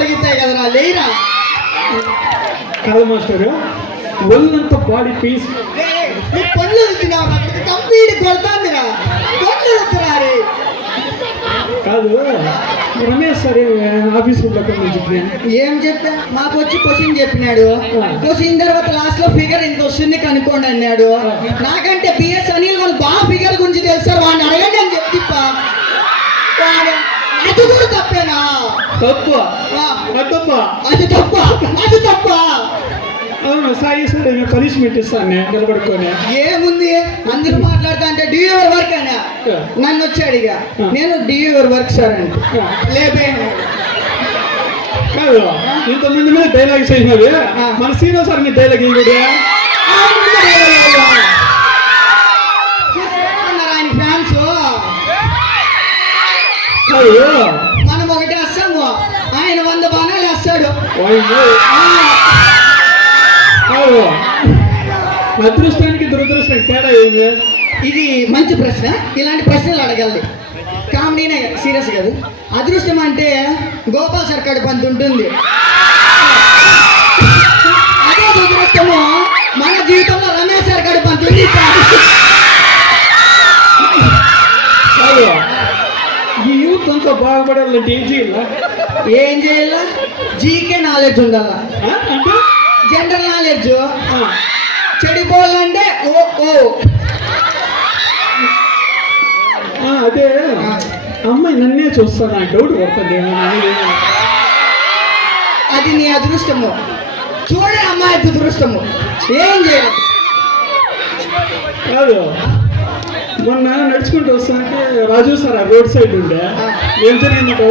పరిగెత్తాయి కదరా, లేరా. కాదు మాస్టర్, ఒళ్ళంతా బాడీ పీస్. నువ్వు పళ్ళు వెళ్తున్నావు, కంప్లీట్ కొడతాందిరా, పళ్ళు వెళ్తున్నారు. కాదు రమేష్ సార్ ఆఫీస్ చెప్పిన ఏం చెప్పా, మాకు వచ్చి క్వశ్చన్ చెప్పినాడు. క్వశ్చన్ తర్వాత లాస్ట్ లో ఫిగర్ ఎంత వస్తుంది కనుక్కోండి అన్నాడు. నాకంటే బిఎస్ అనిల్ వాళ్ళు బాగా ఫిగర్ గురించి తెలుస్తారు, వాడిని అడగండి అని చెప్తిప్పా. అది కూడా తప్పేనా? తప్పు అది తప్ప, అది తప్ప. అవును సాయి సార్ పనిష్మెంట్ ఇస్తాను నిలబడుకొని. ఏముంది అందరూ మాట్లాడుతా అంటే డూ యువర్ వర్క్ అనా, నన్ను వచ్చాడు ఇక. నేను డూ యువర్ వర్క్ సార్ అంటే లేపే. కాదు ఇంతమంది మీద డైలాగ్ చేసినది, మన సీనియర్ సార్ మీ డైలాగ్ ఏంటి? ఆయన ఫ్యాన్స్. కాదు మనం ఒకటి వస్తాము, ఆయన 100 బాణాలు వేస్తాడు. అదృష్టానికి దురదృష్టానికి తేడా ఏమి? ఇది మంచి ప్రశ్న, ఇలాంటి ప్రశ్నలు అడగాలి. కామెడీనే, సీరియస్ కాదు. అదృష్టం అంటే గోపాల్ సార్ కడుపు అంత ఉంటుంది. అదే దురదృష్టము మన జీవితంలో రమేష్ సార్ కడుపు అంత ఉంది. కాదు ఈ యూత్ అంతా బాగుపడాలంటే ఏం చేయాలా? ఏం చేయాలా? జీకే నాలెడ్జ్ ఉండాలా, అంటే జనరల్ నాలెడ్జ్. చెడిపోవాలంటే అదే అమ్మాయి నన్నే చూస్తా, నాకు డౌట్ పడుతుంది. అది నీ అదృష్టము. చూడే అమ్మాయి అదృష్టము, ఏం చేయాలి? కాదు మొన్న నడుచుకుంటూ వస్తానంటే రాజు సార్ ఆ రోడ్ సైడ్ ఉండే, ఏం జరిగిందంటే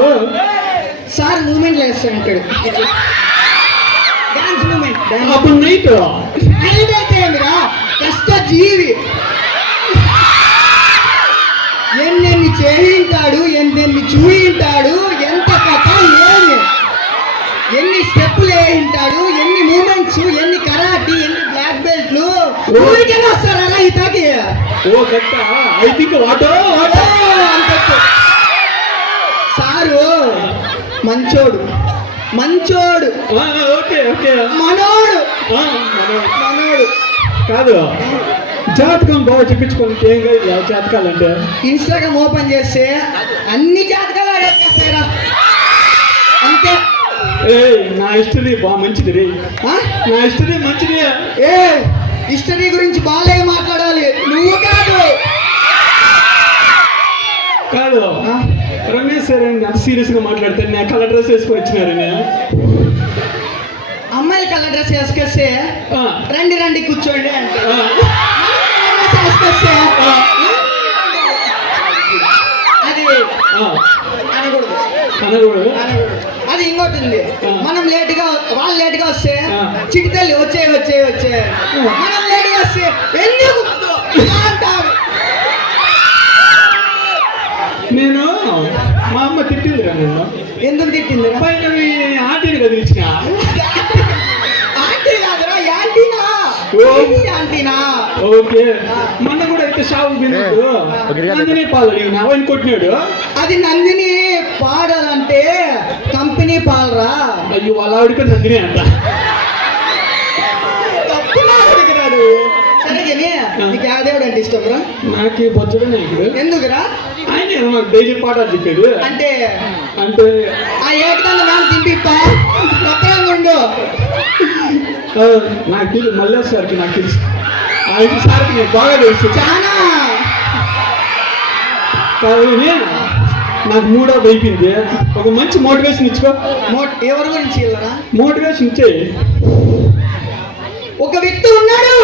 సార్ మూమెంట్ వేస్తా అంటాడు, డాన్స్ మూమెంట్. అప్పుడు నైట్ అయితే మీరా కష్ట జీవి, ఎన్నెన్ని చేయింటాడు, ఎన్నెన్ని చూయింటాడు, ఎంత కథ, ఏమి ఎన్ని స్టెప్పులు వేయింటాడు, ఎన్ని మూమెంట్స్, ఎన్ని కరాటీ, ఎన్ని బ్లాక్ బెల్ట్లు. ఊరికే వస్తారా ఇతకి? ఓ గట్ట ఐ థింక్ వాటో వాటో సారు మంచోడు, మంచోడు. ఓకే ఓకే మనోడు, మనోడు. కాదు జాతకం బాగా చెప్పించుకోనికి ఏం కాదు జాతకాలంటే. ఇన్స్టాగ్రామ్ ఓపెన్ చేస్తే అన్ని జాతకాలు అడగేస్తారా అంతే. నా హిస్టరీ బాగా మంచిది రే, నా హిస్టరీ మంచిది. హిస్టరీ గురించి బాగా మాట్లాడాలి, నువ్వు కాదు. కాదు రమేష్ సార్ అంత సీరియస్ గా మాట్లాడితే నా కలర్ డ్రెస్ వేసుకొని వచ్చినారు. అమ్మాయిలు కలర్ డ్రెస్ వేసుకొస్తే రండి రండి కూర్చోండి అంటే అది అనకూడదు, అనకూడదు. అది ఇంకోటి ఉంది, మనం లేటుగా వాళ్ళు లేటుగా వస్తే చిటితల్లి వచ్చే వచ్చే వచ్చే, మనం లేటుగా వస్తే ఎందుకు అంటారు. నేను మా అమ్మ తిట్టింది రా, నేను ఎందుకు తిట్టింది? పైన ఆంటీని కదిలించిన. ఆంటీ కాదురా, యాంటీనా. యాంటీనా? ఓకే. మొన్న కూడా అయితే షాపు నందిని పాలు అడిగిన అవన్నీ కొట్టినాడు. అది నందిని పాడాలంటే కంపెనీ పాలరా. అయ్యో వాళ్ళ ఆవిడ నందిని అంట. తప్పులా అడిగినాడు. సరే నీకు ఆ దేవుడు అంటే ఇష్టం రా? నాకు బొచ్చడే నాయకుడు. ఎందుకురా? ఆయన మాకు డైలీ పాఠాలు చెప్పాడు. అంటే అంటే ఆ ఏకదాన్ని నాన్న తింపిప్పా ఉండు. నాకు తెలుసు మల్లేష్ సార్కి, నాకు తెలుసు ఆయన సార్కి నేను బాగా తెలుసు చాలా. కానీ నాకు మూడో అయిపోయింది. ఒక మంచి మోటివేషన్ ఇచ్చుకో. ఎవరి గురించి మోటివేషన్ ఇచ్చే. ఒక వ్యక్తి ఉన్నాడు,